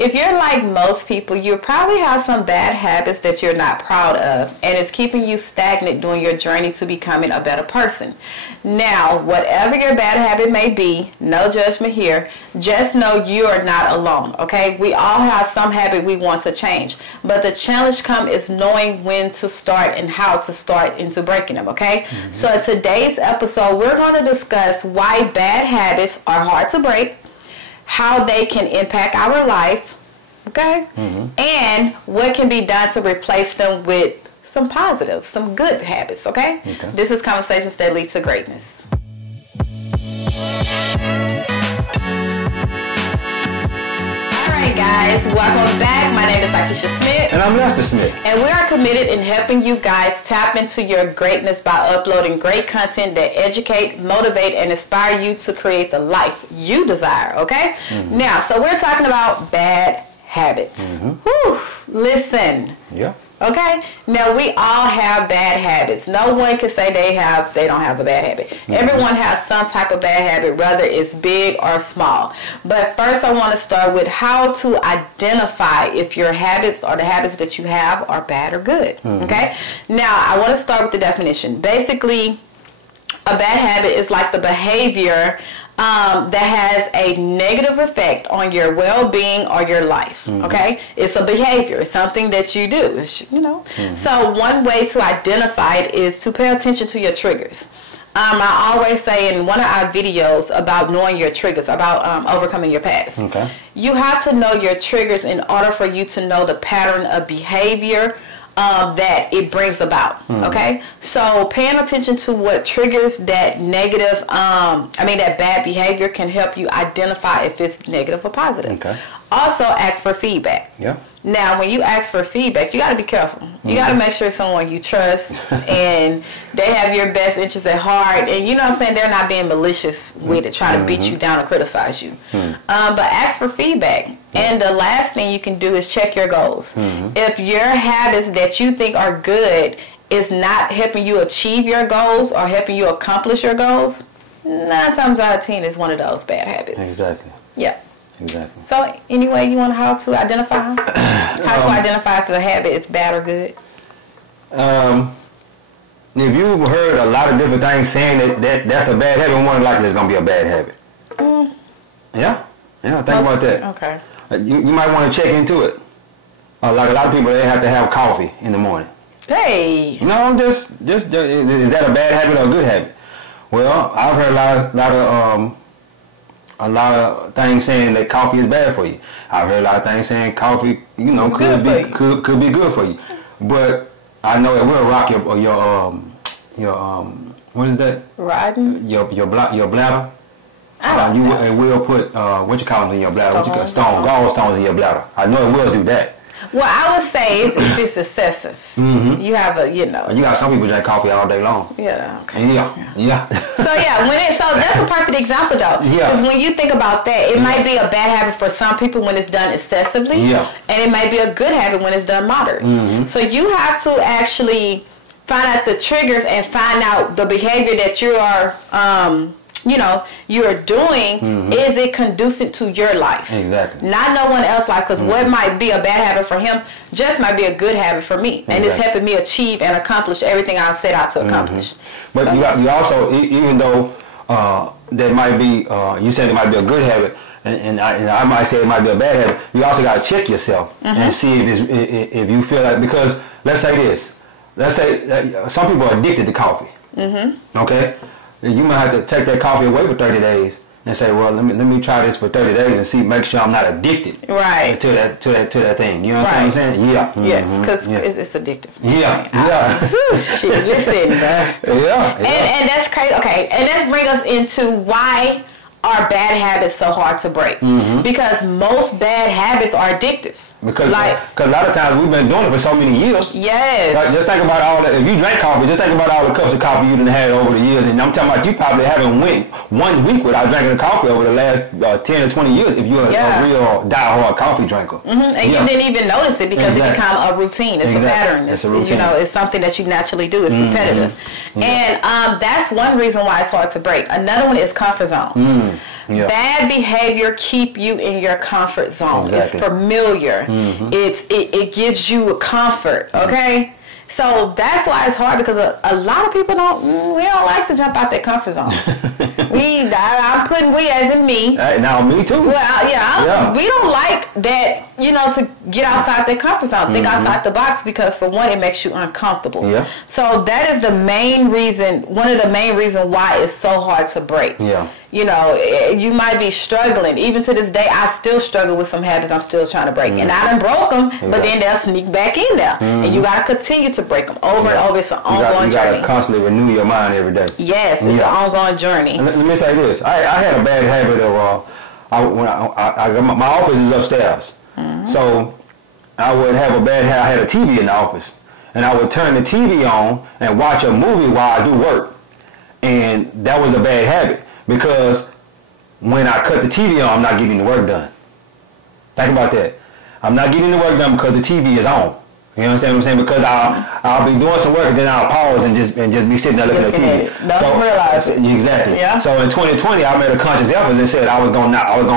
If you're like most people, you probably have some bad habits that you're not proud of, and it's keeping you stagnant during your journey to becoming a better person. Now, whatever your bad habit may be, no judgment here, just know you are not alone, okay? We all have some habit we want to change, but the challenge is knowing when to start and how to start into breaking them, okay? So in today's episode, we're going to discuss why bad habits are hard to break, how they can impact our life, okay? And what can be done to replace them with some positive, some good habits, okay? This is Conversations That Lead to Greatness. Alright guys, welcome back. My name is Akisha Smith. And I'm Lester Smith. And we are committed in helping you guys tap into your greatness by uploading great content that educate, motivate, and inspire you to create the life you desire, okay? Now, so we're talking about bad habits. Whew, listen. Yeah. Okay? Now, we all have bad habits. No one can say they don't have a bad habit. Everyone has some type of bad habit, whether it's big or small. But first, I want to start with how to identify if your habits or the habits that you have are bad or good. Okay? Now, I want to start with the definition. Basically, a bad habit is like the behavior that has a negative effect on your well-being or your life. Okay, it's a behavior. It's something that you do. It's, you know. So one way to identify it is to pay attention to your triggers. I always say in one of our videos about knowing your triggers, about overcoming your past. Okay. You have to know your triggers in order for you to know the pattern of behavior that it brings about. Okay, so paying attention to what triggers that negative, that bad behavior can help you identify if it's negative or positive. Okay. Also, ask for feedback. Yeah. Now, when you ask for feedback, you got to be careful. You got to make sure it's someone you trust and they have your best interests at heart. And you know what I'm saying? They're not being malicious with it, trying to beat you down or criticize you. But ask for feedback. And the last thing you can do is check your goals. If your habits that you think are good is not helping you achieve your goals or helping you accomplish your goals, 9 times out of 10 is one of those bad habits. Exactly. Yeah. Exactly. So, anyway, you want how to identify? How to identify if a habit is bad or good? If you've heard a lot of different things saying that's a bad habit, more than likely it's going to be a bad habit. Yeah? Yeah, think about that. Okay. You might want to check into it. Like a lot of people, they have to have coffee in the morning. Hey! No, just is that a bad habit or a good habit? Well, I've heard a lot of things saying that coffee is bad for you. I've heard a lot of things saying coffee, could be good for you. But I know it will rock your what is that? Riding? Your bladder. It will put what you call them in your bladder? Gallstones in your bladder. I know it will do that. Well, I would say if it's excessive. You have You got some people drink coffee all day long. Yeah. Okay. Yeah. So yeah, so that's a perfect example though. Yeah. Because when you think about that, it might be a bad habit for some people when it's done excessively. Yeah. And it might be a good habit when it's done moderately. So you have to actually find out the triggers and find out the behavior that you are you're doing, is it conducive to your life? Exactly. Not no one else's life, because what might be a bad habit for him just might be a good habit for me. And it's helping me achieve and accomplish everything I set out to accomplish. But so, you also, even though that might be, you said it might be a good habit, and I might say it might be a bad habit, you also got to check yourself and see if you feel like, because let's say some people are addicted to coffee. Okay? You might have to take that coffee away for 30 days and say, well, let me try this for 30 days and make sure I'm not addicted to that thing. You know what I'm saying? Yeah. Yes, because it's addictive. Yeah. Shit, listen. Yeah. And that's crazy. Okay, and let's bring us into why are bad habits so hard to break? Because most bad habits are addictive. Because a lot of times we've been doing it for so many years. Yes. Like, just think about all that. If you drink coffee, just think about all the cups of coffee you've had over the years. And I'm talking about you probably haven't went 1 week without drinking coffee over the last 10 or 20 years if you're a real die-hard coffee drinker. And you didn't even notice it because it became a routine. It's a pattern. It's a routine. It's something that you naturally do. It's repetitive. And that's one reason why it's hard to break. Another one is comfort zones. Yeah. Bad behavior keep you in your comfort zone. Exactly. It's familiar. It gives you a comfort. Okay. So that's why it's hard, because a lot of people we don't like to jump out that comfort zone. I'm putting we as in me. Now me too. Well, we don't like that, to get outside the comfort zone, think outside the box, because for one, it makes you uncomfortable. Yeah. So that is the main reason, one of the main reasons why it's so hard to break. Yeah. You might be struggling. Even to this day, I still struggle with some habits I'm still trying to break. And I done broke them, but then they'll sneak back in there. And you got to continue to break them over and over. It's an ongoing journey. You got to constantly renew your mind every day. Yes, it's an ongoing journey. And let me say this. I had a bad habit of, my office is upstairs. So I would have a bad habit. I had a TV in the office. And I would turn the TV on and watch a movie while I do work. And that was a bad habit. Because when I cut the TV on, I'm not getting the work done. Think about that. I'm not getting the work done because the TV is on. You understand what I'm saying? Because I'll be doing some work and then I'll pause and just be sitting there looking at the TV. Don't realize it. Exactly. Yeah. So in 2020, I made a conscious effort and said I was gonna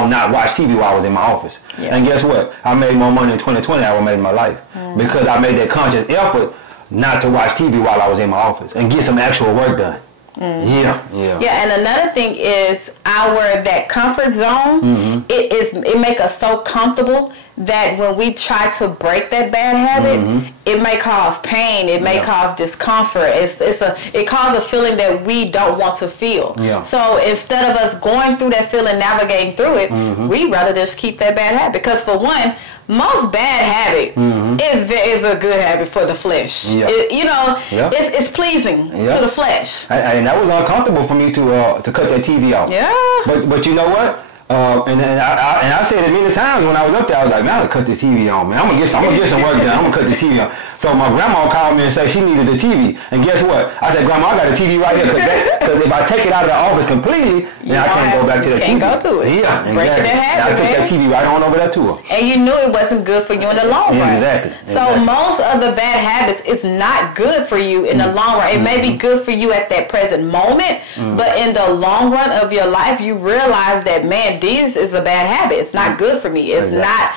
not watch TV while I was in my office. Yeah. And guess what? I made more money in 2020 than I ever made in my life because I made that conscious effort not to watch TV while I was in my office and get some actual work done. Yeah, and another thing is that comfort zone. It make us so comfortable that when we try to break that bad habit, it may cause pain. It may cause discomfort. It causes a feeling that we don't want to feel. Yeah. So instead of us going through that feeling, navigating through it, we rather just keep that bad habit. Because for one, most bad habits is a good habit for the flesh. Yeah. It's pleasing to the flesh. And that was uncomfortable for me to cut that TV off. Yeah. But you know what? And I said it many times when I was up there. I was like, man, I gotta cut this TV on, man. I'm gonna get some work done. I'm gonna cut the TV on. So my grandma called me and said she needed the TV. And guess what? I said, Grandma, I got a TV right here. Because if I take it out of the office completely, then I can't go back to the TV. Can't go to it. Yeah, breaking that habit. I took that TV right on over there to her. And you knew it wasn't good for you in the long run. Exactly. So most of the bad habits is not good for you in the long run. It may be good for you at that present moment, but in the long run of your life, you realize that, man, this is a bad habit. It's not good for me. It's not,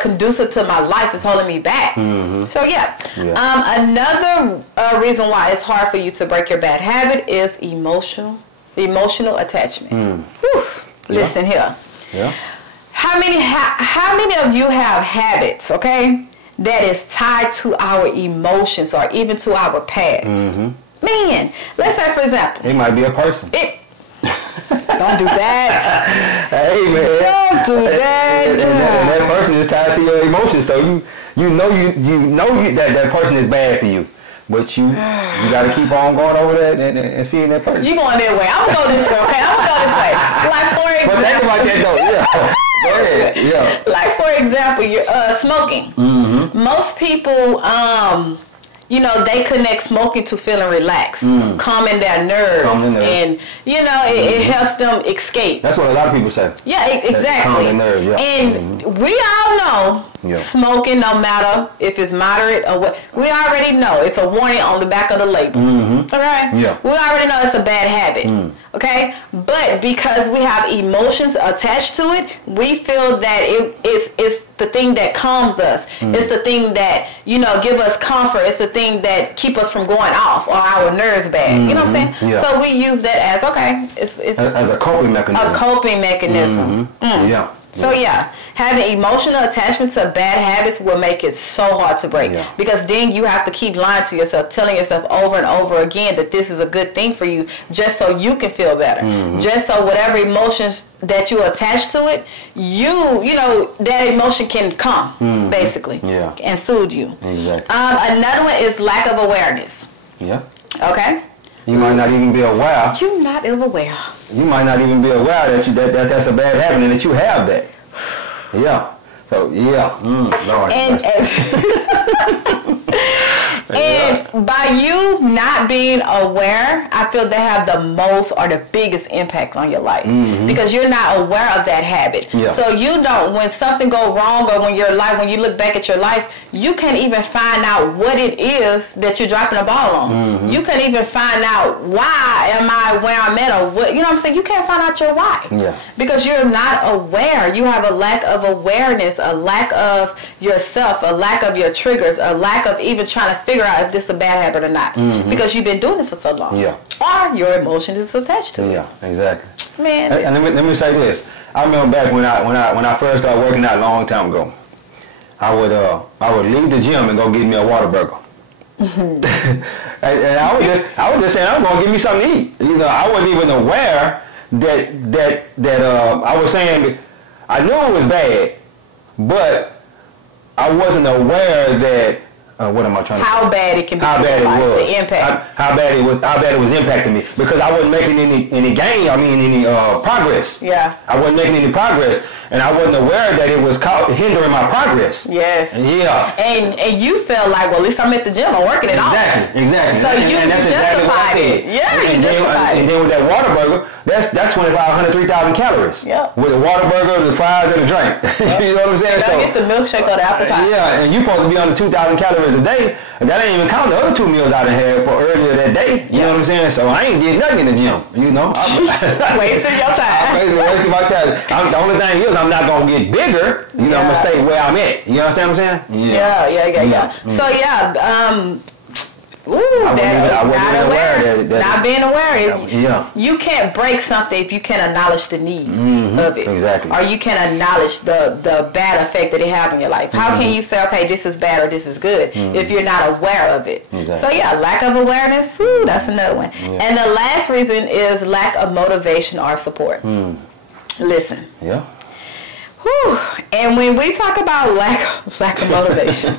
conducive to my life. It's holding me back. So another reason why it's hard for you to break your bad habit is emotional attachment. Listen here. Yeah. How many of you have habits, okay, that is tied to our emotions or even to our past? Man, let's say, for example, it might be a person. Don't do that. Hey, man. Don't do that. And that person is tied to your emotions, so you know that person is bad for you. But you got to keep on going over that and seeing that person. You going that way. I'm going to go this way, okay? I'm going to go this way. Like, for example. But think about that, though. Go ahead. Yeah. Like, for example, you're smoking. Most people, they connect smoking to feeling relaxed, calming their nerves, and it helps them escape. That's what a lot of people say. Yeah, exactly. Calm their nerves, yeah. And we all know smoking, no matter if it's moderate or what, we already know it's a warning on the back of the label. All right? Yeah. We already know it's a bad habit. Okay? But because we have emotions attached to it, we feel that it's the thing that calms us. It's the thing that, give us comfort. It's the thing that keep us from going off or our nerves bad. You know what I'm saying? Yeah. So we use that as, okay, it's as a coping mechanism. A coping mechanism. Yeah. So having emotional attachment to bad habits will make it so hard to break, because then you have to keep lying to yourself, telling yourself over and over again that this is a good thing for you, just so you can feel better, just so whatever emotions that you attach to it, that emotion can come basically, and soothe you. Exactly. Another one is lack of awareness. Yeah. Okay. You might not even be aware. You're not aware. You might not even be aware that that's a bad habit and that you have that. Yeah. So Lord. And And by you not being aware, I feel they have the most or the biggest impact on your life because you're not aware of that habit. Yeah. So you don't, when something goes wrong or when you look back at your life, you can't even find out what it is that you're dropping the ball on. You can't even find out why am I where I'm at or what, you know what I'm saying? You can't find out your why. Yeah. Because you're not aware. You have a lack of awareness, a lack of yourself, a lack of your triggers, a lack of even trying to figure out if this is a bad habit or not. Because you've been doing it for so long. Yeah. Or your emotions is attached to it. Yeah, exactly. Man. And let me say this. I remember back when I first started working out a long time ago. I would leave the gym and go get me a Whataburger. and I was just saying I'm gonna give me something to eat. You know, I wasn't even aware that I was saying I knew it was bad, but I wasn't aware that what am I trying to say? How bad it can be. How bad it was. The impact. How bad it was impacting me because I wasn't making any gain. I mean any progress. Yeah. I wasn't making any progress. And I wasn't aware that it was hindering my progress. Yes. Yeah. And you felt like, well, at least I'm at the gym. I'm working it off. Exactly. So you and that's exactly what I said. Yeah, you justified it. And then with that Whataburger, that's 2,500, 3,000 calories. Yeah. With the Whataburger, the fries, and the drink. You know what I'm saying? You gotta get the milkshake or the apple pie. Yeah, and you're supposed to be under 2,000 calories a day. And that ain't even counting the other 2 meals I done had for earlier that day. You know what I'm saying? So I ain't did nothing in the gym. You know? Wasting your time. Wasting my time. The only thing is I'm not going to get bigger. You know, I'm going to stay where I'm at. You understand what I'm saying? Yeah. So not being aware. You can't break something if you can't acknowledge the need of it. Exactly. Or you can't acknowledge the bad effect that it has on your life. How can you say, okay, this is bad or this is good if you're not aware of it? Exactly. So lack of awareness, that's another one. And the last reason is lack of motivation or support. Listen. Yeah. Whew. And when we talk about lack of motivation,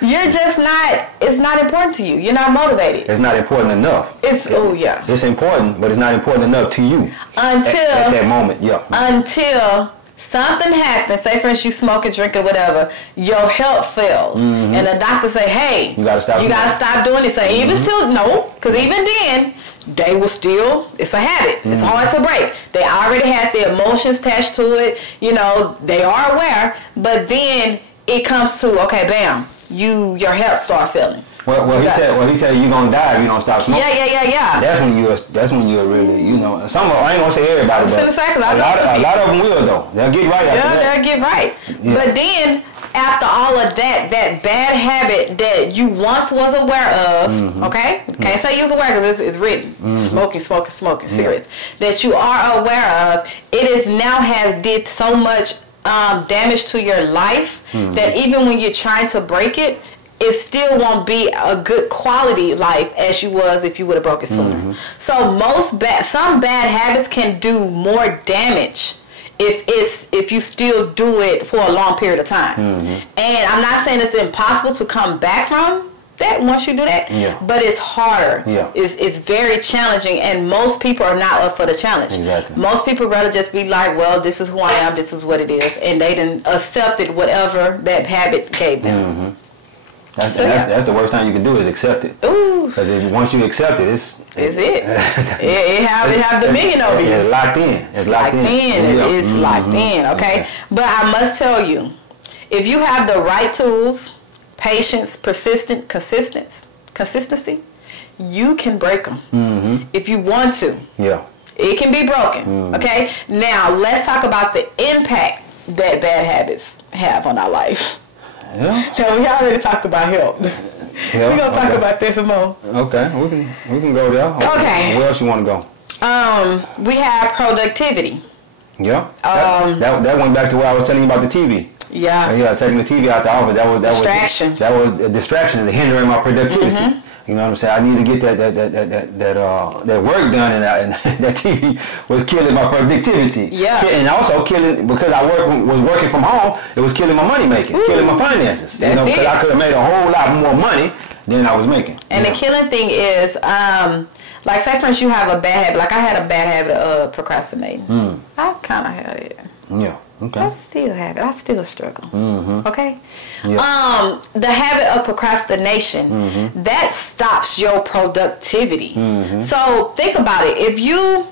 you're just not, it's not important to you. You're not motivated. It's not important enough. It's important, but it's not important enough to you. Until at that moment, Until something happens, say for instance you smoke and drink or whatever, your health fails. And the doctor say, hey, you gotta stop doing this. And even because even then, they will still, it's a habit. It's hard to break. They already had their emotions attached to it. You know, they are aware, but then it comes to, okay, bam, your health start failing. Well, he tell you you're gonna die if you don't stop smoking. Yeah. That's when you're really, you know. Some, I ain't gonna say everybody, but a lot of them will though. They'll get right after that. They'll get right. Yeah. But then after all of that bad habit that you once was aware of, okay, can't say you was aware because it's written, smoking cigarettes, that you are aware of, it is now has did so much damage to your life that even when you're trying to break it, it still won't be a good quality life as you was if you would have broke it sooner. So some bad habits can do more damage if you still do it for a long period of time. And I'm not saying it's impossible to come back from that once you do that, but it's harder. It's very challenging, and most people are not up for the challenge. Most people rather just be like, well, this is who I am, this is what it is, and they done accepted whatever that habit gave them. That's the worst thing you can do is accept it. Because once you accept it, it's it have dominion over you. It's locked in. It's locked in. Okay, but I must tell you, if you have the right tools, patience, consistency, you can break them if you want to. It can be broken. Okay, now let's talk about the impact that bad habits have on our life. So we already talked about health. We're gonna talk about this some more. Okay, we can go there. Okay. Where else you want to go? We have productivity. That went back to what I was telling you about the TV. Taking the TV out the office. That was a distraction. It's hindering my productivity. You know what I'm saying? I need to get that work done, and that TV was killing my productivity. And also killing, because I was working from home, it was killing my money making, killing my finances. That's because I could have made a whole lot more money than I was making. And the killing thing is, like say for instance you have a bad habit. Like I had a bad habit of procrastinating. I kind of had it. Okay. I still have it. I still struggle. Okay. Yeah. The habit of procrastination, that stops your productivity. So think about it. If you,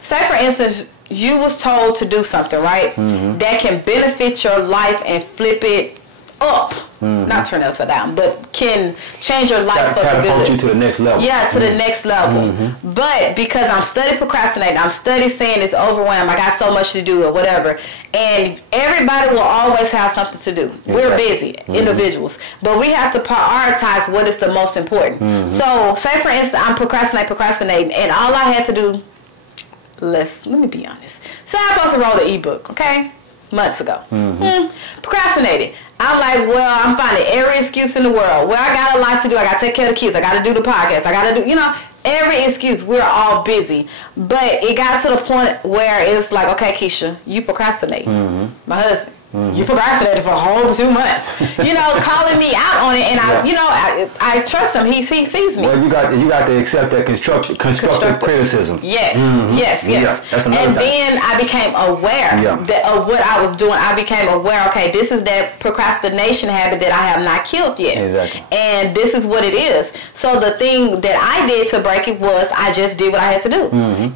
say for instance, you was told to do something, right? That can benefit your life and flip it up. Not turn it upside down, but can change your life for the Catapult good. you to the next level. Yeah, to the next level. But because I'm study procrastinating, I'm study saying it's overwhelmed, I got so much to do or whatever, and everybody will always have something to do. We're busy individuals, but we have to prioritize what is the most important. So say for instance, I'm procrastinating, and all I had to do, let me be honest. So I supposed to wrote an ebook, okay? Months ago. Procrastinated. I'm like, well, I'm finding every excuse in the world. Well, I got a lot to do. I got to take care of the kids. I got to do the podcast. I got to do, every excuse. We're all busy. But it got to the point where it's like, okay, Keisha, you procrastinate. My husband, you procrastinated for a whole 2 months. Calling me out on it, and I trust him. He sees me. Well, you got to accept that constructive criticism. Yes, yes. Yeah, that's another and thing. then I became aware of what I was doing. I became aware, okay, this is that procrastination habit that I have not killed yet. Exactly. And this is what it is. So the thing that I did to break it was I just did what I had to do.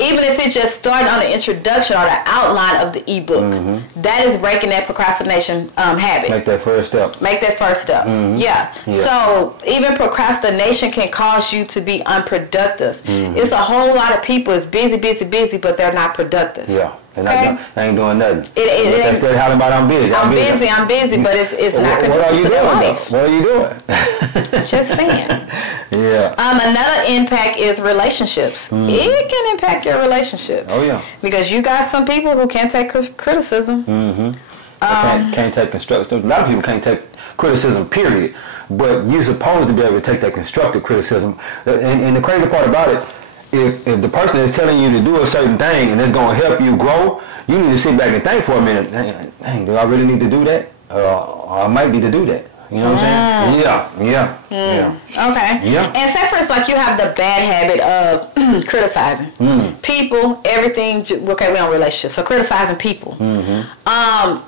Even if it just started on the introduction or the outline of the ebook, that is breaking that procrastination habit. Make that first step. Make that first step. Yeah. So even procrastination can cause you to be unproductive. It's a whole lot of people is busy, but they're not productive. Yeah. They ain't doing nothing. They still hollering about I'm busy, but it's not conducive to their life. What are you doing? Just saying. Yeah. Another impact is relationships. It can impact your relationships. Oh yeah. Because you got some people who can't take criticism. Can't take constructive. A lot of people can't take criticism, period. But you're supposed to be able to take that constructive criticism. And the crazy part about it, if the person is telling you to do a certain thing and it's going to help you grow, you need to sit back and think for a minute. Dang, do I really need to do that? Or I might need to do that. You know what I'm saying? Yeah. Okay. Yeah. And say for instance, like you have the bad habit of criticizing people, everything. Okay, we're on relationships, so criticizing people.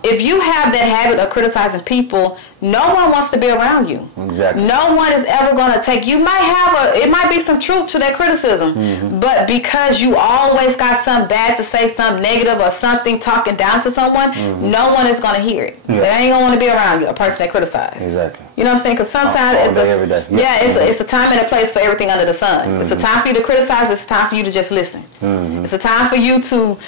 If you have that habit of criticizing people, no one wants to be around you. Exactly. No one is ever going to take. You might have it might be some truth to that criticism, but because you always got something bad to say, something negative or something talking down to someone, no one is going to hear it. They ain't going to want to be around you, a person that criticizes. Exactly. You know what I'm saying? Because sometimes every day. it's a time and a place for everything under the sun. It's a time for you to criticize. It's a time for you to just listen. It's a time for you to,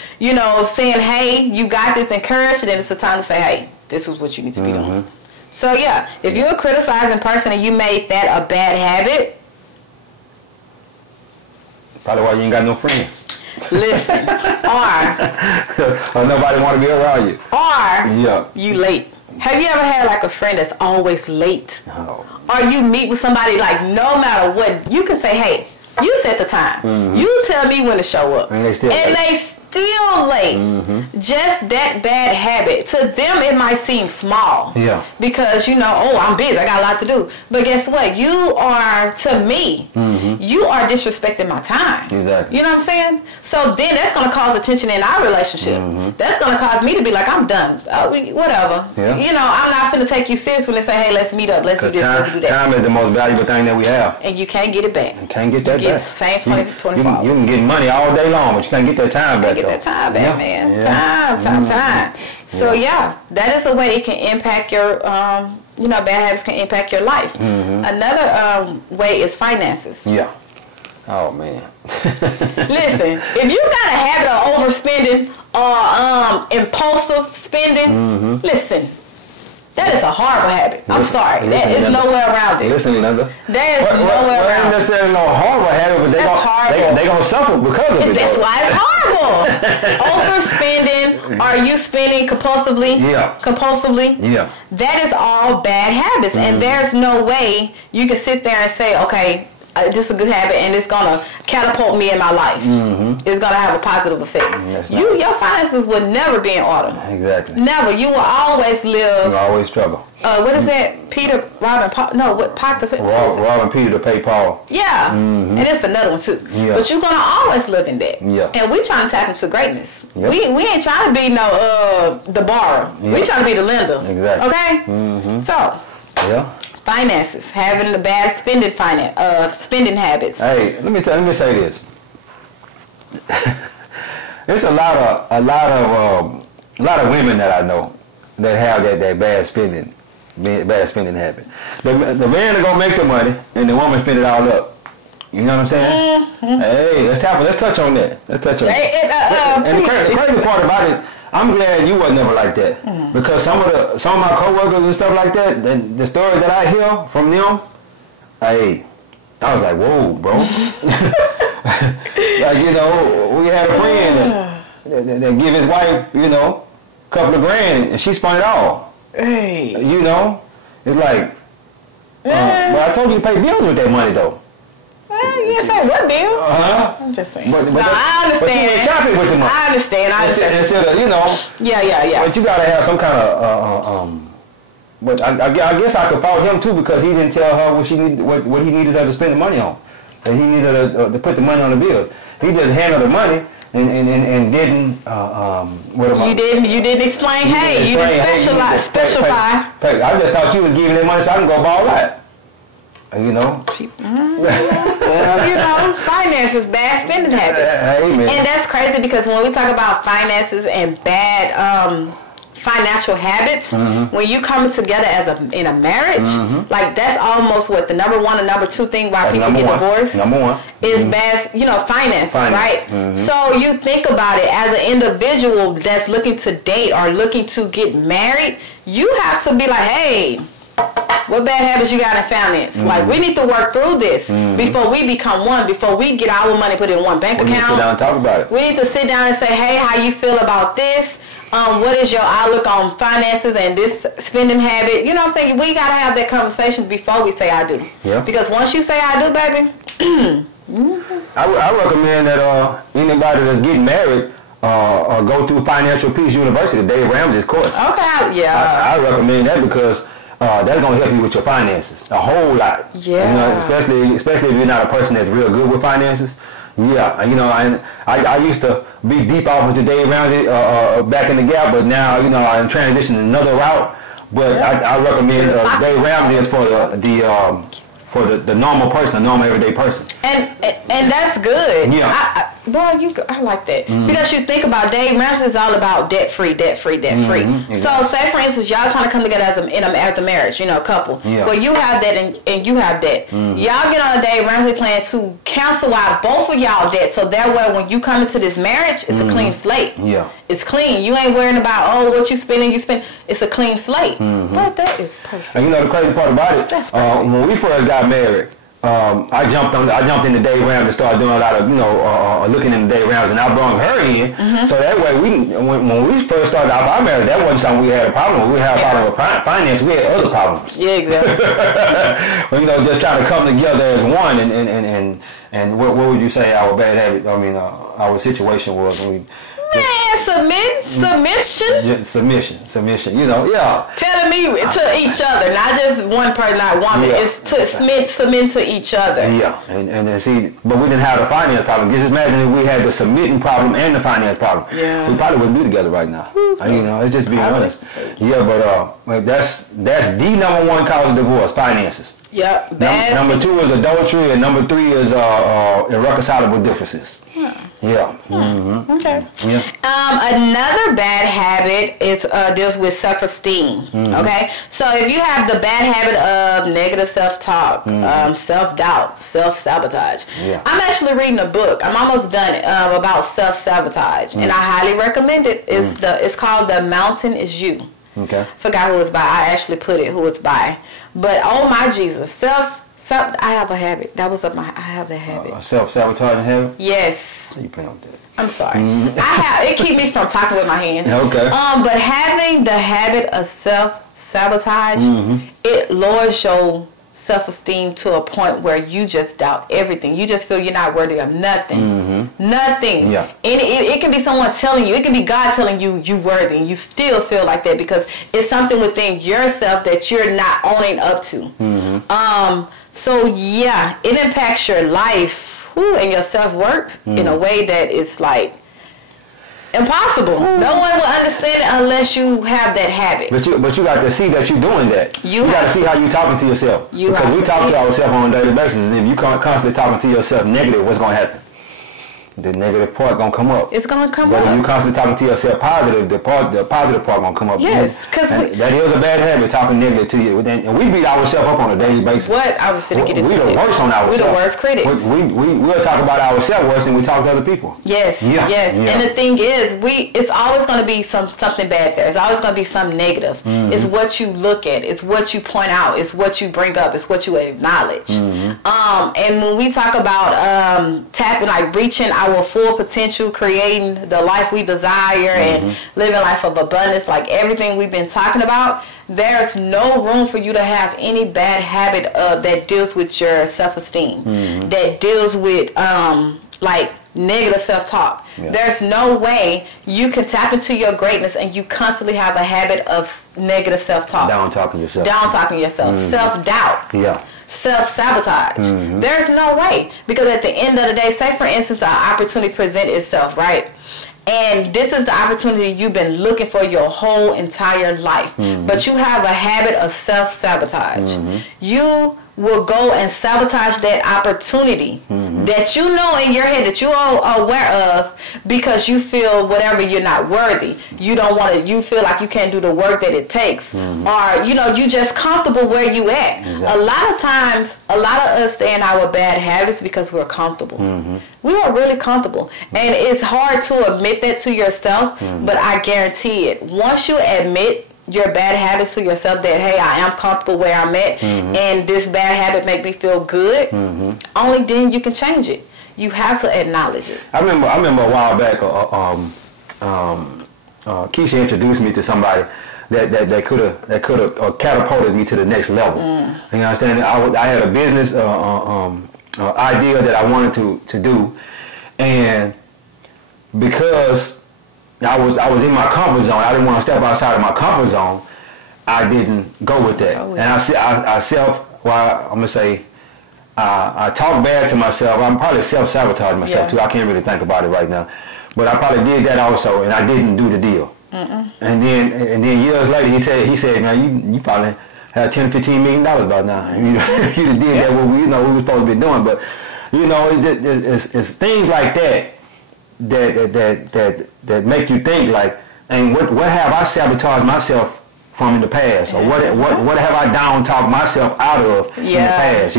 saying, hey, you got this, encourage, and then it's a time to say, hey, this is what you need to be doing. So yeah, if you're a criticizing person and you made that a bad habit, probably why you ain't got no friends. Listen, or nobody want to be around you. Or you late. Have you ever had like a friend that's always late? No. Or you meet with somebody like no matter what, you can say, hey, you set the time. You tell me when to show up. And they still late. Just that bad habit. To them, it might seem small. Yeah. Because, I'm busy. I got a lot to do. But guess what? You are, to me, you are disrespecting my time. Exactly. You know what I'm saying? So then that's going to cause attention in our relationship. That's going to cause me to be like, I'm done. Whatever. Yeah. I'm not going to take you serious when they say, hey, let's meet up. Let's do this. Let's do that. Time is the most valuable thing that we have. And you can't get it back. You can't get that back. You get the same 24 hours. You can get money all day long, but you can't get that time back. Get that time back, man. Time. So that is a way it can impact your, bad habits can impact your life. Another way is finances. Yeah. Oh man. Listen, if you got a habit of overspending or impulsive spending, listen. That is a horrible habit. I'm sorry. There is nowhere around it. Listen, Linda. There is nowhere around it. Ain't necessarily no horrible habit, but they gonna suffer because of it. That's why it's horrible. Overspending. Are you spending compulsively? Yeah. Compulsively? Yeah. That is all bad habits, and there's no way you can sit there and say, okay, this is a good habit, and it's gonna catapult me in my life. It's gonna have a positive effect. Your finances would never be in order. Exactly. Never. You will always live. You always struggle. What is that? Peter, Robin, Paul? No, what pot to pay? Robbing Peter to pay Paul. Yeah, and it's another one too. Yeah. But you're gonna always live in debt. Yeah. And we trying to tap into greatness. Yep. We ain't trying to be no the borrower. Yep. We trying to be the lender. Exactly. Okay. So. Yeah. Finances, having the bad spending habits. Hey, let me say this. There's a lot of women that I know that have that bad spending habit. The man is gonna make the money and the woman spend it all up. You know what I'm saying? Hey, let's touch on that. Let's touch on that. And the crazy part about it, I'm glad you wasn't ever like that, because some of my coworkers and stuff like that, the stories that I hear from them, hey, I was like, whoa, bro. Like, you know, we had a friend that give his wife, you know, a couple of grand, and she spent it all. Hey, you know, it's like, but I told you to pay bills with that money though. You didn't say what bill? I'm just saying. But I understand. But you went shopping with the money. I understand. Instead of, you know. Yeah. But you gotta have some kind of. But I guess I could fault him too, because he didn't tell her what he needed her to spend the money on. That he needed her to put the money on the bill. He just handled the money and didn't. You didn't explain. Hey, you didn't specify. I just thought you was giving that money so I can go ball out. You know. You know, finances, bad spending habits. Amen. And that's crazy, because when we talk about finances and bad financial habits, when you come together in a marriage, like that's almost what the number one and number two thing why people get divorced. Number one is bad, finances, right? So you think about it as an individual that's looking to date or looking to get married, you have to be like, hey, what bad habits you got in finance? Like, we need to work through this before we become one, before we get our money put in one bank account. We need to sit down and talk about it. We need to sit down and say, hey, how you feel about this? What is your outlook on finances and this spending habit? You know what I'm saying? We got to have that conversation before we say I do. Yeah. Because once you say I do, baby. I recommend that anybody that's getting married go through Financial Peace University, Dave Ramsey's course. Okay, yeah. I recommend that, because that's going to help you with your finances a whole lot. Yeah. You know, especially if you're not a person that's real good with finances. Yeah, you know, and I used to be deep off with the Dave Ramsey back in the Gap, but now, you know, I'm transitioning another route. But I recommend Dave Ramsey is for the normal person, the normal everyday person. And that's good. Yeah. I like that. Because you think about Dave Ramsey is all about debt free. Exactly. So say for instance, y'all trying to come together as a marriage, you know, a couple. Yeah. Well, you have that and you have that. Y'all get on a Dave Ramsey plan to cancel out both of y'all debt, so that way when you come into this marriage, it's a clean slate. Yeah. It's clean. You ain't worrying about what you spend. It's a clean slate. But that is perfect. And you know the crazy part about it, when we first got married, I jumped into Dave Ramsey and started doing a lot of, you know, looking into Dave Ramsey, and I brought her in. So that way, when we first started out our marriage, that wasn't something we had a problem with. We had a problem with finance. We had other problems. Yeah, exactly. Well, you know, just trying to come together as one, and what would you say our bad habit? I mean, our situation was when we. Submission. You know, yeah. Telling me to each other, not just one person, not woman. Yeah. It's to submit to each other. Yeah, and see, but we didn't have the finance problem. Just imagine if we had the submitting problem and the finance problem. Yeah. We probably wouldn't be together right now. You know, it's just being honest. Yeah, but that's the number one cause of divorce: finances. Yep. Number two is adultery, and number three is irreconcilable differences. Yeah. Okay. Yeah. Another bad habit is deals with self-esteem. Okay. So if you have the bad habit of negative self-talk, self-doubt, self-sabotage. Yeah. I'm actually reading a book. I'm almost done about self-sabotage, and I highly recommend it. It's called The Mountain Is You. Okay. Forgot who it's by. I actually put it who it's by. But oh my Jesus, I have a habit. I have that habit. Self-sabotaging habit? Yes. You playing with that? I'm sorry. It keeps me from talking with my hands. Okay. But having the habit of self-sabotage, it lowers your self-esteem to a point where you just doubt everything. You just feel you're not worthy of nothing. Nothing. Yeah. And it can be someone telling you, it can be God telling you you're worthy, and you still feel like that because it's something within yourself that you're not owning up to. So yeah, it impacts your life and your self-worth in a way that it's like impossible. No one will understand it unless you have that habit. But you got to see that you're doing that. You got to see how you're talking to yourself. Because we talk to ourselves on a daily basis, and if you constantly talking to yourself negative, what's going to happen? The negative part gonna come up. It's gonna come up. But if you constantly talking to yourself positive, the positive part gonna come up. Yes, because that is a bad habit, talking negative to you. And we beat ourselves up on a daily basis. What I was going to get into. We the worst on ourselves. We the worst critics. We'll talk about ourselves worse than we talk to other people. Yes, yes. And the thing is, it's always gonna be something bad there. It's always gonna be something negative. It's what you look at. It's what you point out. It's what you bring up. It's what you acknowledge. And when we talk about tapping, like reaching our full potential, creating the life we desire, and living life of abundance, like everything we've been talking about, there's no room for you to have any bad habit that deals with your self-esteem, that deals with like negative self-talk. There's no way you can tap into your greatness and you constantly have a habit of negative self-talk. Down-talking yourself. Down-talking yourself. Self-doubt. Yeah. Self-sabotage. There's no way, because at the end of the day, say for instance an opportunity present itself, right? And this is the opportunity you've been looking for your whole entire life, but you have a habit of self-sabotage. You will go and sabotage that opportunity that you know in your head, that you are aware of, because you feel whatever, you're not worthy. You don't want to, you feel like you can't do the work that it takes, or you just comfortable where you at. A lot of times, a lot of us stay in our bad habits because we're comfortable. We are really comfortable, and it's hard to admit that to yourself, but I guarantee it, once you admit your bad habits to yourself, that hey, I am comfortable where I'm at, and this bad habit make me feel good, only then you can change it. You have to acknowledge it. I remember a while back, Keisha introduced me to somebody that could have catapulted me to the next level. You understand? I had a business idea that I wanted to do, and because I was in my comfort zone, I didn't want to step outside of my comfort zone, I didn't go with that. And I talk bad to myself. I'm probably self-sabotaging myself too. I can't really think about it right now, but I probably did that also, and I didn't do the deal. And then years later, he said, "Man, you probably have $10-15 million by now. You did that what we were supposed to be doing." But it's things like that that make you think like, and what have I sabotaged myself from in the past, or what have I down talked myself out of in the past,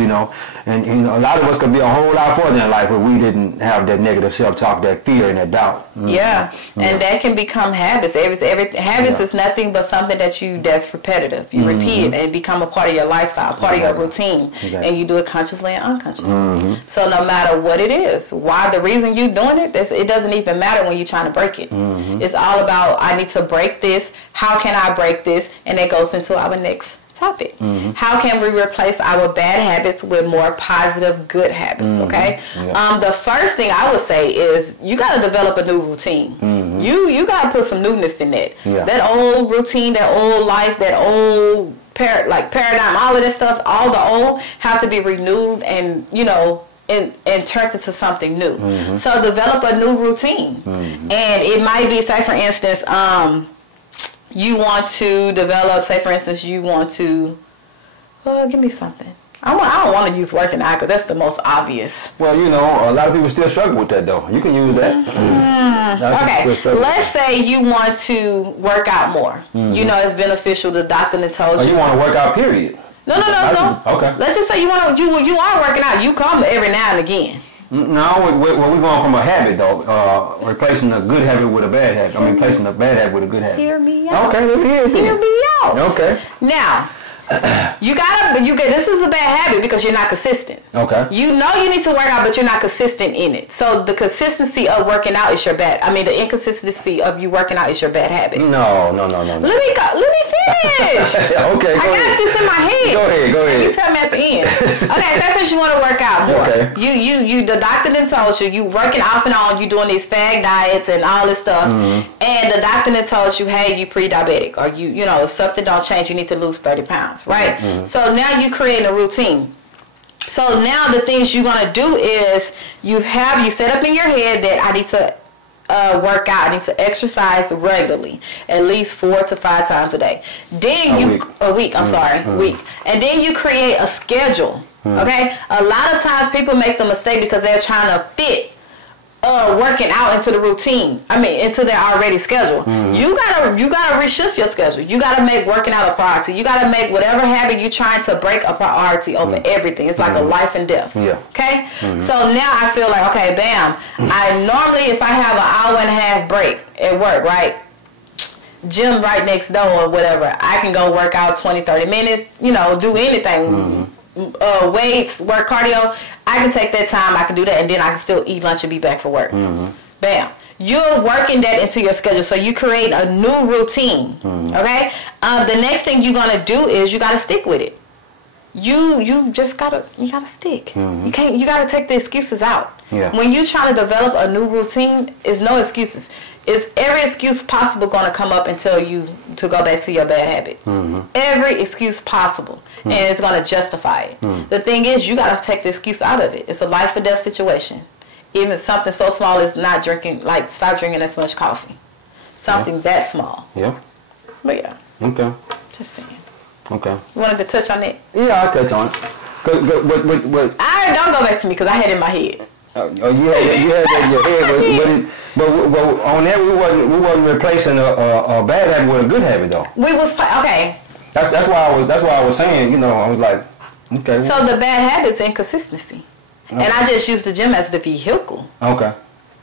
and a lot of us could be a whole lot further in life, but we didn't have that negative self-talk, that fear and that doubt. And that can become habits. Habits is nothing but something that's repetitive. You repeat it and become a part of your lifestyle, part of your routine, and you do it consciously and unconsciously. So no matter what it is, the reason you're doing it, it doesn't even matter when you're trying to break it. It's all about, I need to break this. How can I break this? And it goes into our next topic. How can we replace our bad habits with more positive, good habits? Okay. The first thing I would say is you got to develop a new routine. You got to put some newness in that. That old routine, that old life, that old paradigm, all of that stuff, all the old have to be renewed and and turned into something new. So develop a new routine, and it might be, say for instance, you want to develop, say for instance, you want to, give me something. I don't want to use working out because that's the most obvious. Well, a lot of people still struggle with that though. You can use that. Okay, let's say you want to work out more. It's beneficial. The doctor told you. You want to work out, period. No. Okay. Let's just say you are working out. You come every now and again. No, we're going from a habit though, replacing a good habit with a bad habit. I mean, replacing a bad habit with a good habit. Hear me out. Okay, let me hear you. Hear me out. Okay. Now, this is a bad habit because you're not consistent. Okay. You need to work out, but you're not consistent in it. So the consistency of working out is the inconsistency of you working out is your bad habit. No. Let me finish. Okay. I got this in my end. Go ahead. You tell me at the end. Okay, say first you want to work out more. Okay. You. The doctor then told you working off and on. You doing these fad diets and all this stuff, and the doctor then told you, hey, you pre-diabetic, or you know, if something don't change, you need to lose 30 pounds, right? So now you create a routine. So now the things you're gonna do is you set up in your head that I need to work out. I need to exercise regularly, at least 4 to 5 times a day. Then a week. And then you create a schedule. Okay. A lot of times people make the mistake because they're trying to fit working out into the routine. Into their already schedule. You gotta reshift your schedule. You gotta make working out a priority. You gotta make whatever habit you're trying to break a priority over everything. It's like a life and death. Yeah. Okay. So now I feel like, okay, bam. I normally, if I have an hour and a half break at work, right? Gym right next door or whatever, I can go work out 20-30 minutes. You know, do anything. Weights, work cardio. I can take that time, I can do that, and then I can still eat lunch and be back for work. Bam. You're working that into your schedule, so you create a new routine. Okay. The next thing you're gonna do is you gotta stick with it. You just gotta stick. You gotta take the excuses out. When you trying to develop a new routine, is no excuses. Is every excuse possible going to come up and tell you to go back to your bad habit? Every excuse possible, and it's going to justify it. The thing is, you got to take the excuse out of it. It's a life or death situation. Even something so small as not drinking, like stop drinking as much coffee. Something that small. Yeah. But yeah. Okay. Just saying. Okay. You wanted to touch on that? Yeah, I'll touch on it. I don't go back to me because I had it in my head. You had that in your head, but on that we wasn't replacing a bad habit with a good habit though. We was okay. That's why I was saying, you know, I was like, okay. So the bad habit's inconsistency, and I just use the gym as the vehicle. Okay.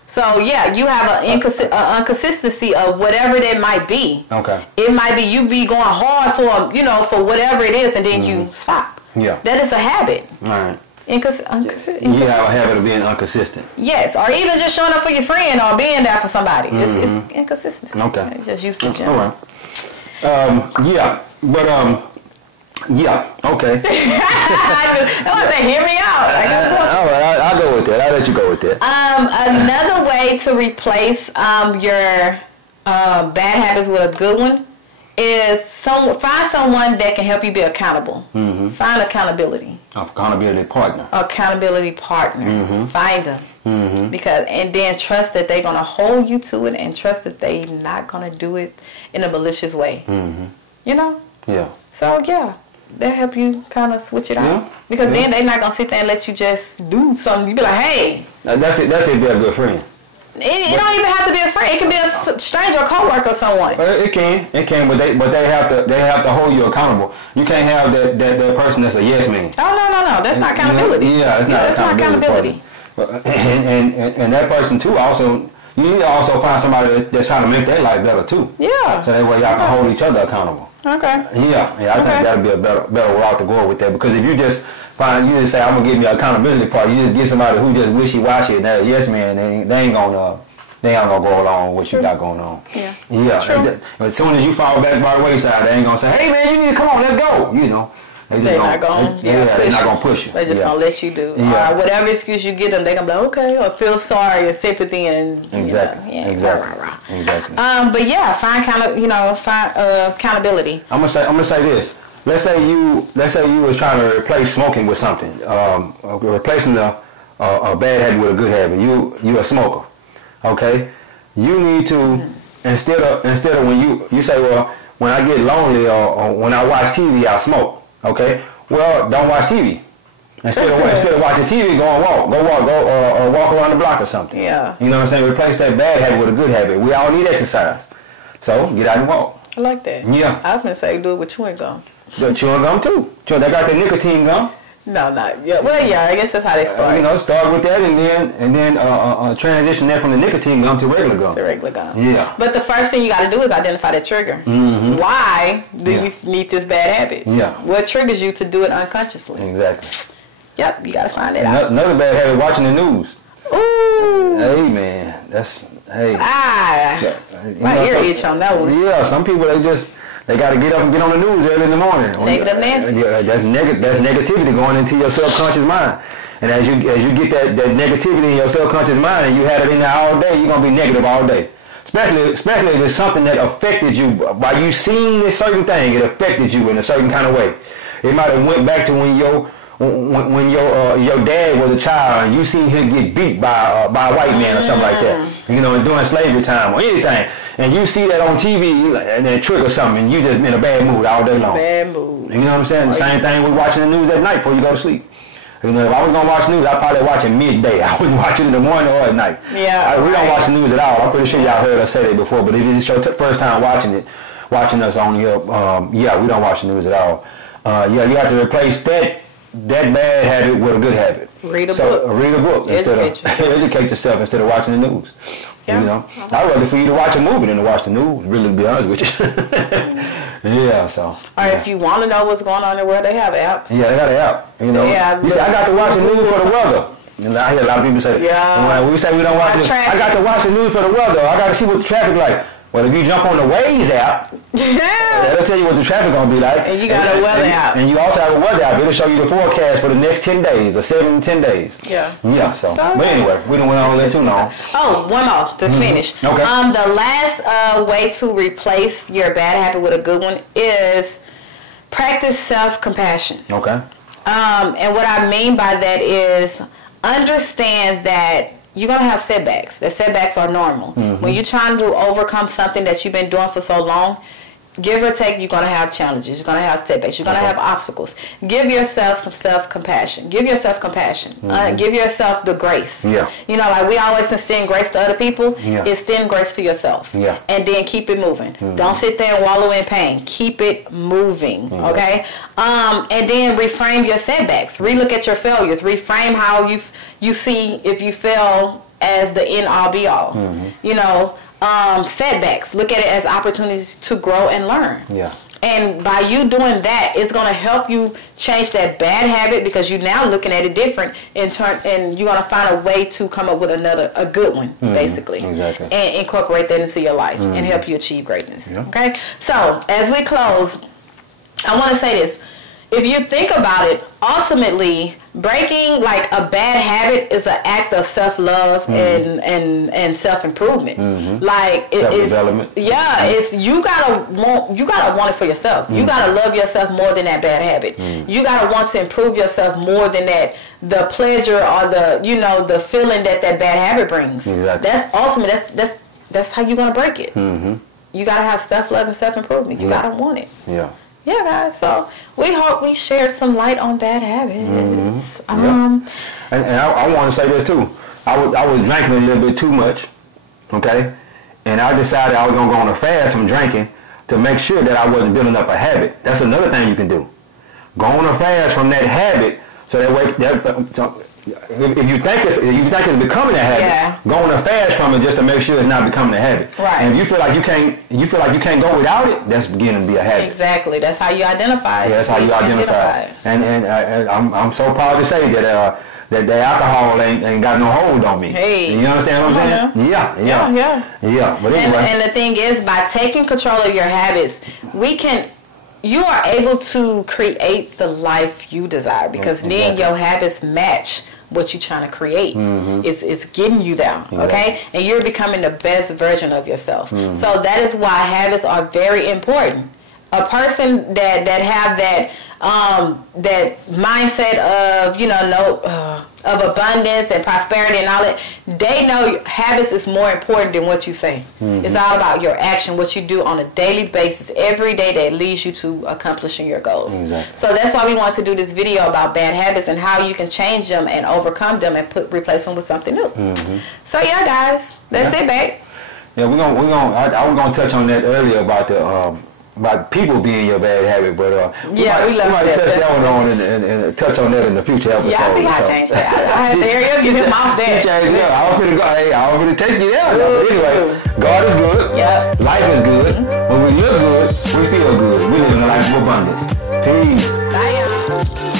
So yeah, you have an inconsistency of whatever that might be. Okay. It might be you be going hard for whatever it is, and then you stop. Yeah. That is a habit. All right. You have a habit of being inconsistent. Yes, or even just showing up for your friend or being there for somebody. It's inconsistency. Okay. Just use the gym. All right. Okay. I want to say, hear me out. All right, I'll go with that. I'll let you go with that. Another way to replace your bad habits with a good one is find someone that can help you be accountable. Find accountability. Accountability partner. Find them. And then trust that they're going to hold you to it, and trust that they're not going to do it in a malicious way. You know? Yeah. So, yeah, they'll help you kind of switch it out. Because then they're not going to sit there and let you just do something. You be like, hey. That's it. That's if they're a good friend. It don't even have to be a friend. It can be a stranger, a coworker, or someone. It can, but they have to hold you accountable. You can't have that person that's a yes man. Oh no, that's not accountability. It's not accountability. And that person too. Also, you need to also find somebody that's trying to make their life better too. Yeah. So that way y'all can hold each other accountable. Okay. Yeah. I think that'd be a better route to go with that, because if you just say, I'm gonna give you an accountability part, you just get somebody who just wishy-washy and that yes man, they ain't gonna go along with what you got going on. Yeah. Yeah. True. As soon as you fall back by the wayside, they ain't gonna say, hey man, you need to come on, let's go. You know. They're not gonna push you. They're just gonna let you do. Whatever excuse you get them, they're gonna be like, okay, or feel sorry and sympathy and exactly. Exactly. But yeah, find accountability. I'm gonna say this. Let's say you was trying to replace smoking with something. Replacing a bad habit with a good habit. You a smoker. Okay. You need to instead of when you say, well, when I get lonely or when I watch TV, I smoke. Okay. Well, don't watch TV. Instead of watching TV, go walk around the block or something. Yeah. You know what I'm saying? Replace that bad habit with a good habit. We all need exercise. So get out and walk. I like that. Yeah. I was gonna say do it with chewing gum. Chewing gum too. They got the nicotine gum. No, not yeah. Well, yeah. I guess that's how they start. Start with that and then transition that from the nicotine gum to regular gum. Yeah. But the first thing you got to do is identify the trigger. Why do you need this bad habit? Yeah. What triggers you to do it unconsciously? Exactly. Yep. You got to find it out. Another bad habit: watching the news. Ooh. Hey man, that's hey. My ear itch on that one. Yeah. Some people They got to get up and get on the news early in the morning. Negative Nancy. That's negativity going into your subconscious mind. And as you get that negativity in your subconscious mind and you had it in there all day, you're gonna be negative all day. Especially if it's something that affected you by you seeing this certain thing. It affected you in a certain kind of way. It might have went back to when your dad was a child and you seen him get beat by a white man or something like that. You know, during slavery time or anything. And you see that on TV and then trigger something and you just in a bad mood all day long. Bad mood. You know what I'm saying? The same thing with watching the news at night before you go to sleep. You know, if I was gonna watch news, I'd probably watch it midday. I wouldn't watch it in the morning or at night. Yeah. We don't watch the news at all. I'm pretty sure y'all heard us say that before. But if it's your first time watching us on here, yeah, we don't watch the news at all. Yeah, you have to replace that bad habit with a good habit. Read a book. Read a book educate yourself instead of watching the news. Yeah. You know, I'd rather for you to watch a movie than to watch the news. Really, to be honest with you. Yeah, so. Or if you want to know what's going on in the world, they have apps. Yeah, they got an app. You know, you say I got to watch the news for the weather. And I hear a lot of people say, yeah. When we say we don't watch the news, I got to watch the news for the weather. I got to see what the traffic like. Well, if you jump on the Waze app, it'll tell you what the traffic gonna be like. And you got a weather app. And you also have a weather app. It'll show you the forecast for the next 10 days or 7 to 10 days. Yeah. Yeah. So, but anyway, we don't want to let too long. Oh, one more to finish. Okay. The last way to replace your bad habit with a good one is practice self-compassion. Okay. And what I mean by that is understand that you're going to have setbacks. The setbacks are normal. When you're trying to overcome something that you've been doing for so long, give or take, you're going to have challenges. You're going to have setbacks. You're going to have obstacles. Give yourself some self-compassion. Give yourself compassion. Give yourself the grace. Yeah. You know, like we always extend grace to other people. Yeah. Extend grace to yourself. Yeah. And then keep it moving. Don't sit there and wallow in pain. Keep it moving. Okay? And then reframe your setbacks. Relook at your failures. Reframe how you see if you fail as the end all be all. You know, setbacks. Look at it as opportunities to grow and learn. Yeah. And by you doing that, it's going to help you change that bad habit because you're now looking at it different and you're going to find a way to come up with a good one, basically. Exactly. And incorporate that into your life and help you achieve greatness. Yeah. Okay? So, as we close, I want to say this. If you think about it, ultimately, breaking like a bad habit is an act of self-love and self-improvement. Like self-development. It's you gotta want it for yourself. You gotta love yourself more than that bad habit. You gotta want to improve yourself more than the pleasure or the feeling that bad habit brings. Exactly. That's ultimate. That's how you're gonna break it. You gotta have self-love and self-improvement. You gotta want it. Yeah. Yeah, guys. So we hope we shared some light on bad habits. And I want to say this too. I was drinking a little bit too much, okay, and I decided I was gonna go on a fast from drinking to make sure that I wasn't building up a habit. That's another thing you can do. Go on a fast from that habit, so that way if you think it's becoming a habit, go on a fast from it just to make sure it's not becoming a habit. Right. And if you feel like you can't go without it, that's beginning to be a habit. Exactly. That's how you identify it. Yeah, that's how you identify it. And I'm so proud to say that that the alcohol ain't got no hold on me. Hey. You understand what I'm saying? Yeah. But anyway. And the thing is, by taking control of your habits, you are able to create the life you desire because then your habits match what you're trying to create. It's getting you there, okay? And you're becoming the best version of yourself. So that is why habits are very important. A person that have that mindset of of abundance and prosperity and all that, they know habits is more important than what you say. It's all about your action, what you do on a daily basis, every day that leads you to accomplishing your goals. So that's why we want to do this video about bad habits and how you can change them and overcome them and replace them with something new. So yeah, guys, let's sit back. Yeah, I was gonna touch on that earlier about about people being your bad habit, but we might touch that one on and touch on that in the future episode. Yeah, I think I changed that. I had to get him off that. I was going to take you there. But anyway, God is good. Yeah. Life is good. When we look good, we feel good. We live in a life of abundance. Peace. Bye, y'all.